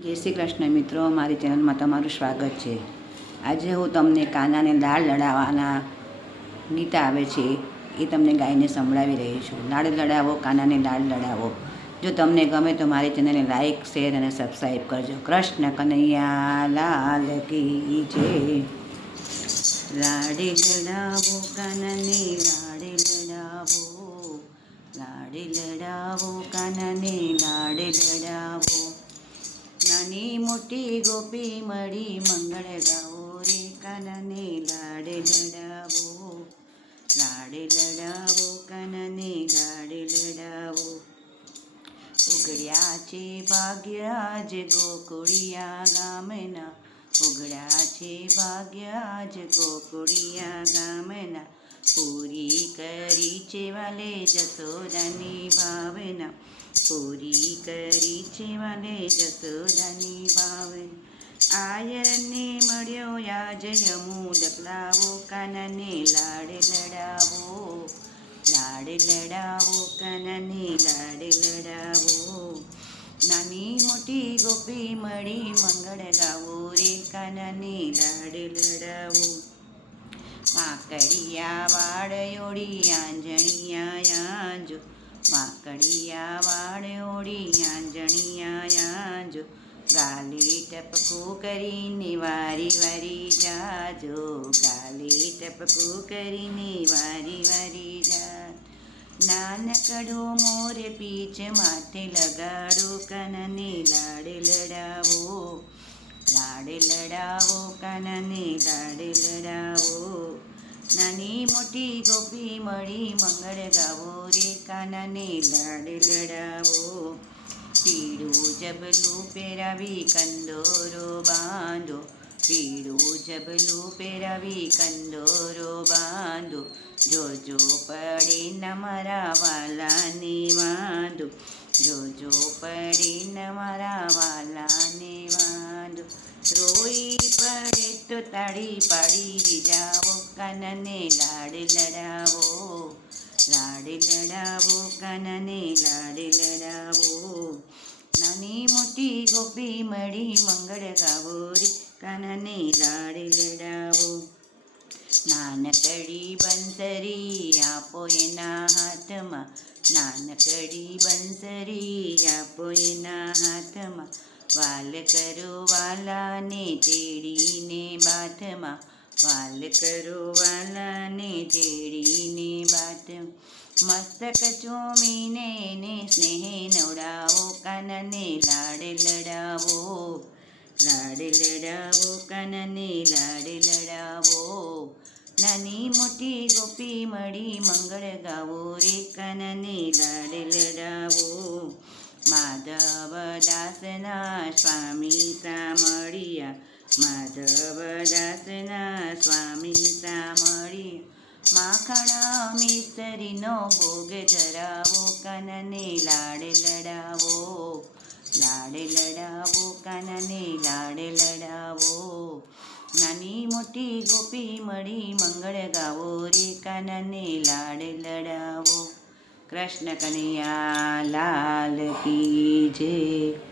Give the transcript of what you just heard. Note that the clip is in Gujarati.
જય શ્રી કૃષ્ણ મિત્રો, મારી ચેનલમાં તમારું સ્વાગત છે। આજે હું તમને કાનાને લાડ લડાવવાના ગીત આવે છે એ તમને ગાઈને સંભળાવી રહી છું। લાડ લડાવો કાનાને લાડ લડાવો। જો તમને ગમે તો મારી ચેનલને લાઈક, શેર અને સબસ્ક્રાઈબ કરજો। કૃષ્ણ કનૈયા લાલ કી જય। લાડ લડાવો કાનાને લાડ લડાવો, લાડ લડાવો કાનાને લાડ લડાવો। નાની મોટી ગોપી મળી મંગળ ગાવો રે, કાનાને લાડ લડાવો, લાડ લડાવો કાનાને લાડ લડાવો। ઉગડ્યા છે ભાગ્યરાજ ગોકુળિયા ગામના, ઉગડ્યા છે ભાગ્યરાજ ગોકુળિયા ગામના। પૂરી કરી છે વાલે જશોદાની ભાવના, પૂરી કરી છે વાલે જશોદાની ભાવના। આયરને મળ્યો યાજ યમુદક લાવો, કાનાને લાડ લડાવો, લાડ લડાવો કાનાને લાડ લડાવો। નાની મોટી ગોપી મળી મંગળ ગાવો રે, કાનાને લાડ લડાવો। માકડિયા વાળ ઓળી આંજણિયા યાંજો, માકડિયા વાળ ઓળી આંજણિયા યાંજો। ગાલે ટપકું કરીને વારી વારી જાજો, ગાલે ટપકું કરીને વારી વારી જાજો। નાનકડું મોર પીછ માથે લગાડો, કાનાને લાડ લડાવો, લાડ લડાવો કાનાને લાડ લડાવો। નાની મોટી ગોપી મળી મંગળ ગાવો રે, કાનાને લાડ લડાવો। પીળું જબલું પહેરાવી કંદોરો બાંધો, પીળું જબલું પહેરાવી કંદોરો બાંધો। જોજો પડે ન મારા વાલાને વાંધો, જોજો પડે ન મારા વાલાને વાંધો। રોઈ પડે તો તાળી પાડી જાવો, કાનાને લાડ લડાવો, લાડ લડાવો કાનાને લાડ લડાવો। નાની મોટી ગોપી મળી મંગળ ગાવો રે, કાનાને લાડ લડાવો। નાનકડી બંસરી આપો એના હાથમાં, નાનકડી બંસરી આપો એના હાથમાં। વાલ કરો વાલાને તેડીને બાથમાં, વાલ કરો વાલાને તેડીને બાથમાં। મસ્તક ચોમીને એને સ્નેહ નવડાવો, કાનાને લાડ લડાવો, લાડ લડાવો કાનાને લાડ લડાવો। નાની મોટી ગોપી મળી મંગળ ગાવો રે, કાનાને લાડ લડાવો। માધવ દાસના સ્વામી સામળિયા, માધવ દાસના સ્વામી સામળિયા। માખણ મિસ્તરીનો ભોગ ધરાવો, કાનાને લાડ લડાવો, લાડ લડાવો કાનાને લાડ લડાવો। નાની મોટી ગોપી મળી મંગળ ગાવો રે, કાનાને લાડ લડાવો। કૃષ્ણ કનૈયા લાલ કી જય।